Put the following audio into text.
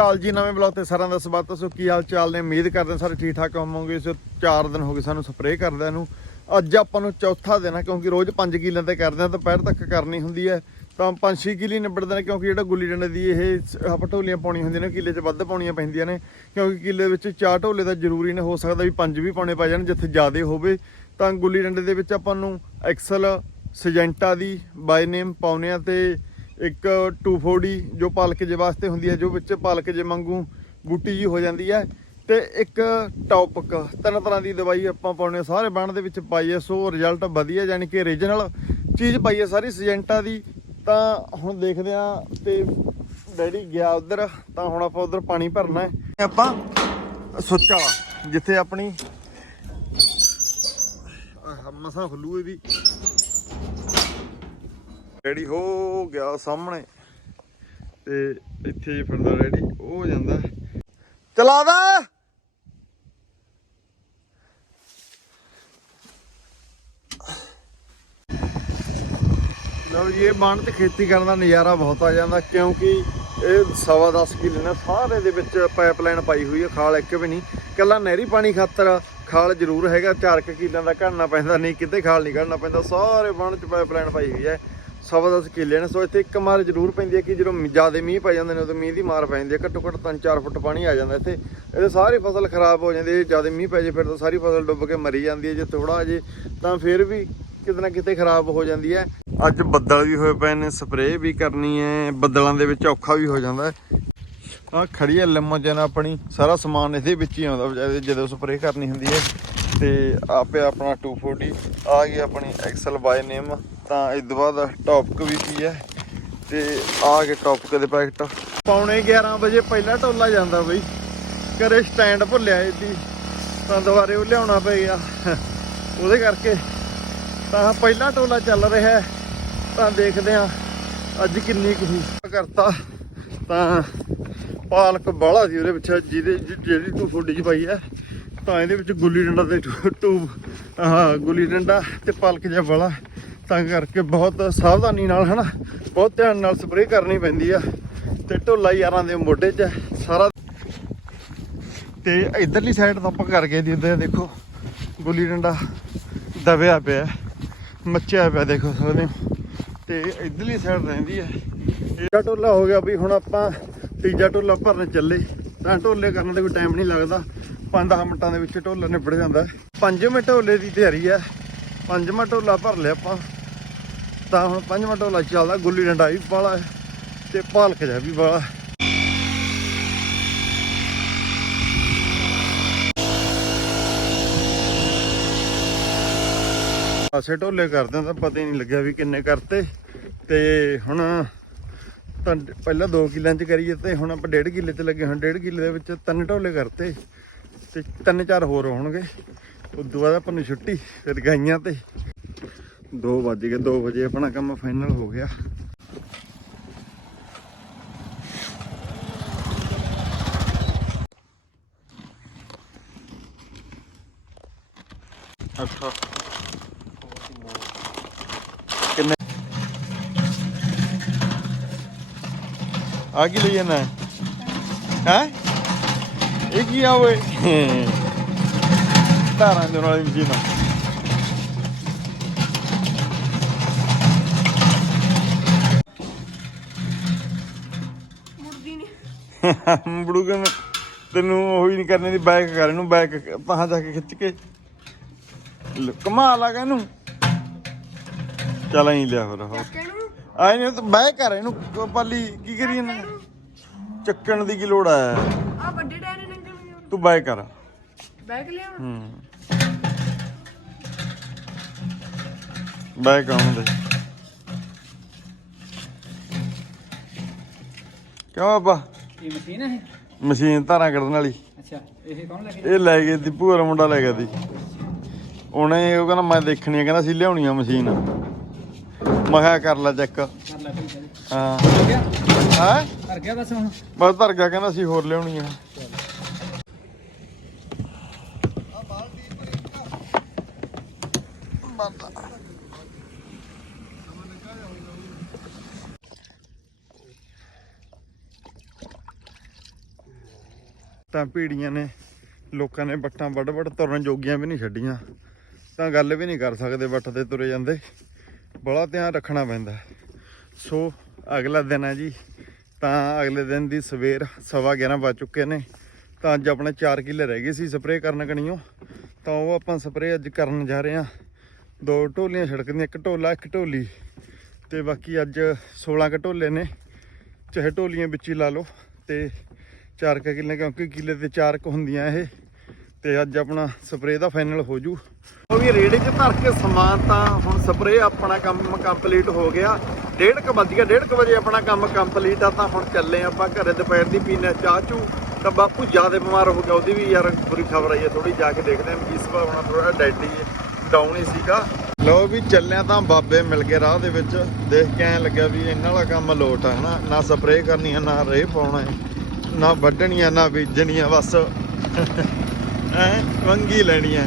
ਹਾਲ ਜੀ, ਨਵੇਂ ਬਲੌਗ ਤੇ ਸਾਰਿਆਂ ਦਾ ਸਵਾਗਤ ਹੈ। ਸੋ ਕੀ ਹਾਲ ਚਾਲ ਨੇ? ਉਮੀਦ ਕਰਦੇ ਹਾਂ ਸਾਰੇ ਠੀਕ ਠਾਕ ਹੋਵੋਗੇ। ਸੋ 4 ਦਿਨ ਹੋ ਗਏ ਸਾਨੂੰ ਸਪਰੇਅ ਕਰਦਿਆਂ ਨੂੰ। ਅੱਜ ਆਪਾਂ ਨੂੰ ਚੌਥਾ ਦਿਨ ਹੈ, ਕਿਉਂਕਿ ਰੋਜ਼ 5 ਕਿੱਲਿਆਂ ਤੇ ਕਰਦੇ ਹਾਂ, ਦੁਪਹਿਰ ਤੱਕ ਕਰਨੀ ਹੁੰਦੀ ਹੈ। ਤਾਂ 5-6 ਕਿੱਲੀ ਨਿਬੜਦੇ ਨੇ, ਕਿਉਂਕਿ ਜਿਹੜਾ ਗੁੱਲੀ ਡੰਡੇ ਦੀ ਇਹ ਢੋਲੀਆਂ ਪਾਉਣੀਆਂ ਹੁੰਦੀਆਂ ਨੇ ਕਿੱਲੇ 'ਚ ਵੱਧ ਪਾਉਣੀਆਂ ਪੈਂਦੀਆਂ ਨੇ। ਕਿਉਂਕਿ ਕਿੱਲੇ ਵਿੱਚ ਚਾਰ ਢੋਲੇ ਤਾਂ ਜ਼ਰੂਰੀ ਨੇ, ਹੋ ਸਕਦਾ ਵੀ ਪੰਜ ਵੀ ਪਾਉਣੇ ਪੈ ਜਾਣ, ਜਿੱਥੇ ਜ਼ਿਆਦਾ ਹੋਵੇ। ਤਾਂ ਗੁੱਲੀ ਡੰਡੇ ਦੇ ਵਿੱਚ ਆਪਾਂ ਨੂੰ ਐਕਸਲ, ਸਜੈਂਟਾ ਦੀ ਬਾਈ ਨੇਮ ਪਾਉਨੇ ਆ ਤੇ ਇੱਕ 240 ਜੋ ਪਾਲਕ ਜੇ ਵਾਸਤੇ ਹੁੰਦੀ ਹੈ, ਜੋ ਵਿੱਚ ਪਾਲਕ ਜੇ ਮੰਗੂ ਬੂਟੀ ਜੀ ਹੋ ਜਾਂਦੀ ਹੈ ਤੇ ਇੱਕ ਟੌਪਕ ਤਿੰਨ ਤਰ੍ਹਾਂ ਦੀ ਦਵਾਈ ਆਪਾਂ ਪਾਉਣੇ ਸਾਰੇ ਬਣ ਦੇ ਵਿੱਚ ਪਾਈਏ ਸੋ ਰਿਜ਼ਲਟ ਵਧੀਆ, ਯਾਨੀ ਕਿ ਓਰੀਜਨਲ ਚੀਜ਼ ਪਾਈ ਹੈ ਸਾਰੀ ਸਜੈਂਟਾ ਦੀ। ਤਾਂ ਹੁਣ ਦੇਖਦੇ ਆ ਤੇ ਡੈਡੀ ਗਿਆ ਉਧਰ, ਤਾਂ ਹੁਣ ਆਪਾਂ ਉਧਰ ਪਾਣੀ ਭਰਨਾ ਹੈ। ਆਪਾਂ ਸੁੱਚਾ ਜਿੱਥੇ ਆਪਣੀ ਮਸਾ ਖੁੱਲੂ ਇਹ ਵੀ ਰੈਡੀ ਹੋ ਗਿਆ ਸਾਹਮਣੇ। ਤੇ ਇੱਥੇ ਜੀ ਫਿਰਦਾ ਰੈਡੀ ਉਹ ਜਾਂਦਾ। ਚਲਾ ਦਾ। ਲਓ ਜੀ ਇਹ ਬਾਣ ਤੇ ਖੇਤੀ ਕਰਨ ਦਾ ਨਜ਼ਾਰਾ ਬਹੁਤ ਆ ਜਾਂਦਾ ਕਿਉਂਕਿ ਇਹ ਸਵਾ 10 ਕਿੱਲੇ ਨੇ ਸਾਰੇ ਦੇ ਵਿੱਚ ਪਾਈਪਲਾਈਨ ਪਾਈ ਹੋਈ ਹੈ ਖਾਲ ਇੱਕ ਵੀ ਨਹੀਂ। ਕੱਲਾ ਨਹਿਰੀ ਪਾਣੀ ਖਾਤਰ ਖਾਲ ਜ਼ਰੂਰ ਹੈਗਾ 4 ਕਿੱਲਿਆਂ ਦਾ ਘੜਨਾ ਪੈਂਦਾ ਨਹੀਂ ਕਿਤੇ ਖਾਲ ਨਹੀਂ ਕੱਢਣਾ ਪੈਂਦਾ ਸਾਰੇ ਬਾਣ ਚ ਪਾਈਪਲਾਈਨ ਪਾਈ ਹੋਈ ਹੈ ਸਵਾ 10 ਕਿੱਲੇ ਨੇ, ਸੋ ਇੱਥੇ ਇੱਕ ਮਾਰ ਜ਼ਰੂਰ ਪੈਂਦੀ ਹੈ ਕਿ ਜਦੋਂ ਜ਼ਿਆਦਾ ਮੀਂਹ ਪੈ ਜਾਂਦੇ ਨੇ, ਉਦੋਂ ਮੀਂਹ ਦੀ ਮਾਰ ਪੈ ਜਾਂਦੀ ਹੈ। ਘੱਟੋ ਘੱਟ 3-4 ਫੁੱਟ ਪਾਣੀ ਆ ਜਾਂਦਾ ਇੱਥੇ। ਇਹਦੇ ਸਾਰੀ ਫਸਲ ਖਰਾਬ ਹੋ ਜਾਂਦੀ ਹੈ ਜ਼ਿਆਦਾ ਮੀਂਹ ਪੈ ਜੇ ਫਿਰ ਤਾਂ ਸਾਰੀ ਫਸਲ ਡੁੱਬ ਕੇ ਮਰੀ ਜਾਂਦੀ ਹੈ। ਜੇ ਥੋੜਾ ਜੇ, ਤਾਂ ਫਿਰ ਵੀ ਕਿਤੇ ਨਾ ਕਿਤੇ ਖਰਾਬ ਹੋ ਜਾਂਦੀ ਹੈ। ਅੱਜ ਬੱਦਲ ਵੀ ਹੋਏ ਪਏ ਨੇ, ਸਪਰੇਅ ਵੀ ਕਰਨੀ ਹੈ। ਬੱਦਲਾਂ ਦੇ ਵਿੱਚ ਔਖਾ ਵੀ ਹੋ ਜਾਂਦਾ ਹੈ। ਆ ਖੜੀ ਹੈ ਲਿਮੋਜਨ ਆਪਣੀ। ਸਾਰਾ ਸਮਾਨ ਇਹਦੇ ਵਿੱਚ ਹੀ ਆਉਂਦਾ ਜਦੋਂ ਸਪਰੇਅ ਕਰਨੀ ਹੁੰਦੀ ਹੈ। ਤੇ ਆਪੇ ਆਪਣਾ 240 ਆ ਗਈ ਆਪਣੀ ਐਕਸਲ ਬਾਈ ਨੇਮ ਤਾਂ ਇਸ ਤੋਂ ਬਾਅਦ ਟੌਪਕ ਵੀ ਪੀ ਹੈ ਤੇ ਆ ਕੇ ਟੌਪਕ ਦੇ ਪੈਕਟ ਪੌਣੇ 11 ਵਜੇ ਪਹਿਲਾ ਟੋਲਾ ਜਾਂਦਾ ਬਈ। ਘਰੇ ਸਟੈਂਡ ਭੁੱਲਿਆ ਇਹਦੀ ਤਾਂ ਦੁਬਾਰੇ ਉਹ ਲਿਆਉਣਾ ਪੈ ਗਿਆ ਉਹਦੇ ਕਰਕੇ ਤਾਂ ਪਹਿਲਾ ਟੋਲਾ ਚੱਲ ਰਿਹਾ ਤਾਂ ਦੇਖਦੇ ਆ ਅੱਜ ਕਿੰਨੀ ਕੁ ਕਰਤਾ। ਤਾਂ ਪਾਲਕ ਬਾਹਲਾ ਸੀ ਉਹਦੇ ਵਿੱਚ ਜਿਹਦੇ ਜਿਹੜੀ ਤੂੰ ਫੁੱਡੀ ਚ ਪਾਈ ਹੈ, ਤਾਂ ਇਹਦੇ ਵਿੱਚ ਗੁੱਲੀ ਡੰਡਾ ਤੇ ਟੂ- ਟੂਬ ਹਾਂ ਗੁੱਲੀ ਡੰਡਾ ਤੇ ਪਾਲਕ ਜਿਹਾ ਬਾਹਲਾ। ਤਾਂ ਕਰਕੇ ਬਹੁਤ ਸਾਵਧਾਨੀ ਨਾਲ ਹਨਾ? ਬਹੁਤ ਧਿਆਨ ਨਾਲ ਸਪਰੇਅ ਕਰਨੀ ਪੈਂਦੀ ਆ। ਤੇ ਢੋਲਾ ਯਾਰਾਂ ਦੇ ਮੋਢੇ 'ਚ ਹੈ, ਸਾਰਾ ਤੇ ਇਧਰਲੀ ਸਾਈਡ ਤੋਂ ਆਪਾਂ ਕਰਕੇ ਦਿੰਦੇ ਆ ਦੇਖੋ। ਗੁੱਲੀ ਡੰਡਾ ਦਬਿਆ ਪਿਆ ਹੈ, ਮੱਚਿਆ ਪਿਆ ਦੇਖੋ ਸਕਦੇ ਹੋ ਤੇ ਇਧਰਲੀ ਸਾਈਡ ਰਹਿੰਦੀ ਹੈ ਇਹਦਾ ਢੋਲਾ ਹੋ ਗਿਆ ਵੀ ਹੁਣ ਆਪਾਂ ਤੀਜਾ ਢੋਲਾ ਭਰਨ ਚੱਲੇ। ਤਾਂ ਢੋਲੇ ਕਰਨ ਦੇ ਕੋਈ ਟਾਈਮ ਨਹੀਂ ਲੱਗਦਾ। 5-10 ਮਿੰਟਾਂ ਦੇ ਵਿੱਚ ਢੋਲਾ ਨਿਬੜ ਜਾਂਦਾ। ਹੈ। ਪੰਜਵੇਂ ਢੋਲੇ ਦੀ ਤਿਆਰੀ ਹੈ ਪੰਜਵਾਂ ਢੋਲਾ ਭਰ ਲਿਆ ਆਪਾਂ। ਤਾਂ ਹੁਣ ਪੰਜਵਾਂ ਟੋਲਾ ਚੱਲਦਾ, ਗੁੱਲੀ ਡੰਡਾ ਵੀ ਵਾਲਾ ਤੇ ਪਾਲਕ ਜਾ ਵੀ ਵਾਲਾ। ਹੈ। ਪਾਸੇ ਢੋਲੇ ਕਰਦੇ ਆ ਤਾਂ ਪਤਾ ਹੀ ਨਹੀਂ ਲੱਗਿਆ ਵੀ ਕਿੰਨੇ ਕਰਤੇ। ਤੇ ਹੁਣ ਤਾਂ ਪਹਿਲਾਂ 2 ਕਿੱਲਿਆਂ ਚ ਕਰੀਏ ਤੇ ਹੁਣ ਆਪਾਂ 1.5 ਕਿੱਲੇ ਤੇ ਲੱਗੇ ਹੁਣ 1.5 ਕਿੱਲੇ ਦੇ ਵਿੱਚ ਤਿੰਨ ਢੋਲੇ ਕਰਤੇ ਤੇ ਤਿੰਨ ਚਾਰ ਹੋਰ ਹੋਣਗੇ। ਉਦੋਂ ਬਾਅਦ ਆਪਾਂ ਨੂੰ ਛੁੱਟੀ ਫਿਰ ਗਾਈਆਂ ਤੇ। 2 ਵੱਜ ਗਏ 2 ਵਜੇ ਆਪਣਾ ਕੰਮ ਫਾਈਨਲ ਹੋ ਗਿਆ। ਅੱਛਾ। ਕਿੰਨੇ? ਆ ਕੀ ਲਈ ਜਾਣਾ ਹੈ? ਇਹ ਕੀ ਆ ਓਏ? ਤਾਰਾਂ ਦੇ ਨਾਲ ਮਸ਼ੀਨ ਬੜੂਗੇ ਮੈਂ। ਤੈਨੂੰ ਉਹੀ ਨਹੀਂ ਕਰਨੇ ਦੀ ਬੈਕ ਕਰ ਇਹਨੂੰ ਬੈਕ ਪਹਾਂ ਜਾ ਕੇ ਖਿੱਚ ਕੇ। ਲੈ, ਕਮਾਲ ਆ ਗਿਆ ਇਹਨੂੰ। ਚੱਲ ਆਈ ਲਿਆ ਹੋਰ। ਕਿਹਨੂੰ ਆਈ ਨਹੀਂ ਤਾਂ ਬੈਕ ਕਰ ਇਹਨੂੰ। ਕ- ਪਾਲੀ ਕੀ ਕਰੀ ਇਹਨੇ। ਚੱਕਣ ਦੀ ਕੀ ਲੋੜ ਆ? ਆ ਵੱਡੇ ਟਾਇਰ ਨੰਗਲ ਤੂੰ ਬੈਕ ਕਰ। ਬੈਗ ਲਿਆ। ਹੂੰ। ਬੈਕ ਆਉਂਦੇ। ਕਿਉਂ ਬਾਬਾ? ਇਹ ਮਸ਼ੀਨ ਹੈ ਮਸ਼ੀਨ ਧਾਰਾਂ ਕੱਢਣ ਵਾਲੀ। ਅੱਛਾ ਇਹ ਕੌਣ ਲੈ ਕੇ ਇਹ ਲੈ ਗਏ ਦੀ ਭੂਆ ਦਾ ਮੁੰਡਾ ਲੈ ਗਿਆ ਦੀ। ਉਹਨੇ ਉਹ ਕਹਿੰਦਾ ਮੈਂ ਦੇਖਣੀ ਆ ਕਹਿੰਦਾ ਸੀ ਲਿਆਉਣੀ ਆ ਮਸ਼ੀਨ। ਮੈਂ ਕਿਹਾ ਕਰ ਲੈ ਚੈੱਕ। ਕਰ ਲੈ ਹਾਂ। ਹੋ ਗਿਆ? ਹੈ? ਕਰ ਗਿਆ ਬਸ ਹੁਣ? ਬਸ ਧਰ ਗਿਆ ਕਹਿੰਦਾ ਸੀ ਹੋਰ ਲਿਆਉਣੀ ਆ। ਤਾਂ ਭੀੜੀਆਂ ਨੇ, ਲੋਕਾਂ ਨੇ ਬੱਟਾਂ ਵੱਡ ਵੱਡ ਤੁਰਨ ਜੋਗੀਆਂ ਵੀ ਨਹੀਂ ਛੱਡੀਆਂ। ਤਾਂ ਗੱਲ ਵੀ ਨਹੀਂ ਕਰ ਸਕਦੇ ਬੱਟ ਤੇ ਤੁਰੇ ਜਾਂਦੇ। ਬੜਾ ਧਿਆਨ ਰੱਖਣਾ ਪੈਂਦਾ। ਸੋ ਅਗਲਾ ਦਿਨ ਹੈ ਜੀ। ਤਾਂ ਅਗਲੇ ਦਿਨ ਦੀ ਸਵੇਰ ਸਵਾ 11 ਵੱਜ ਚੁੱਕੇ ਨੇ। ਤਾਂ ਅੱਜ ਆਪਣੇ 4 ਕਿੱਲੇ ਰਹਿ ਗਏ ਸੀ ਸਪਰੇਅ ਕਰਨ ਕਣੀਓ। ਤਾਂ ਉਹ ਆਪਾਂ ਸਪਰੇਅ ਅੱਜ ਕਰਨ ਜਾ ਰਹੇ ਹਾਂ। ਦੋ ਢੋਲੀਆਂ ਛਿੜਕਦੀਆਂ, ਇੱਕ ਢੋਲਾ, ਇੱਕ ਢੋਲੀ। ਤੇ ਬਾਕੀ ਅੱਜ 16 ਕ ਢੋਲੇ ਨੇ। ਚਾਹੇ ਢੋਲੀਆਂ ਵਿੱਚ ਹੀ ਲਾ ਲਓ ਤੇ 4 ਕਿੱਲੇ, ਕਿਉਂਕਿ ਕਿੱਲੇ ਤੇ 4 ਕ ਹੁੰਦੀਆਂ ਇਹ। ਤੇ ਅੱਜ ਆਪਣਾ ਸਪਰੇਅ ਦਾ ਫਾਈਨਲ ਹੋ ਜੂ। ਉਹ ਵੀ ਰੇੜੇ 'ਚ ਧਰ ਕੇ ਸਮਾਨ ਤਾਂ ਹੁਣ ਸਪਰੇਅ ਆਪਣਾ ਕੰਮ ਕੰਪਲੀਟ ਹੋ ਗਿਆ। ਡੇਢ ਕੁ ਵੱਜ ਗਿਆ, ਡੇਢ ਕੁ ਵਜੇ ਆਪਣਾ ਕੰਮ ਕੰਪਲੀਟ ਆ ਤਾਂ ਹੁਣ ਚੱਲੇ ਆਪਾਂ ਘਰੇ ਦੁਪਹਿਰ ਦੀ ਪੀਣੇ ਚਾਹ ਚੂ। ਤਾਂ ਬਾਪੂ ਜ਼ਿਆਦਾ ਬਿਮਾਰ ਹੋ ਗਿਆ, ਉਹਦੀ ਵੀ ਯਾਰ ਬੁਰੀ ਖਬਰ ਆਈ ਹੈ ਥੋੜੀ ਜਾ ਕੇ ਦੇਖਦੇ ਹਾਂ ਕੀ ਸੁਭਾਅ ਥੋੜਾ ਡੈਡੀ ਡਾਊਨ ਹੀ ਸੀਗਾ। ਲੋ ਵੀ ਚੱਲਿਆ ਤਾਂ ਬਾਬੇ ਮਿਲ ਗਏ ਰਾਹ ਦੇ ਵਿੱਚ। ਦੇਖ ਕੇ ਐਂ ਲੱਗਿਆ ਵੀ ਇਹਨਾਂ ਵਾਲਾ ਕੰਮ ਲੋਟ ਆ, ਹਨਾ। ਨਾ ਸਪਰੇਅ ਕਰਨੀ ਹੈ ਨਾ ਰੇਹ ਪਾਉਣਾ ਹੈ ਨਾ ਵੱਢਣੀਆਂ ਨਾ ਬੀਜਣੀ ਹੈ ਬਸ। ਐ ਵੰਗੀ ਲੈਣੀ ਹੈ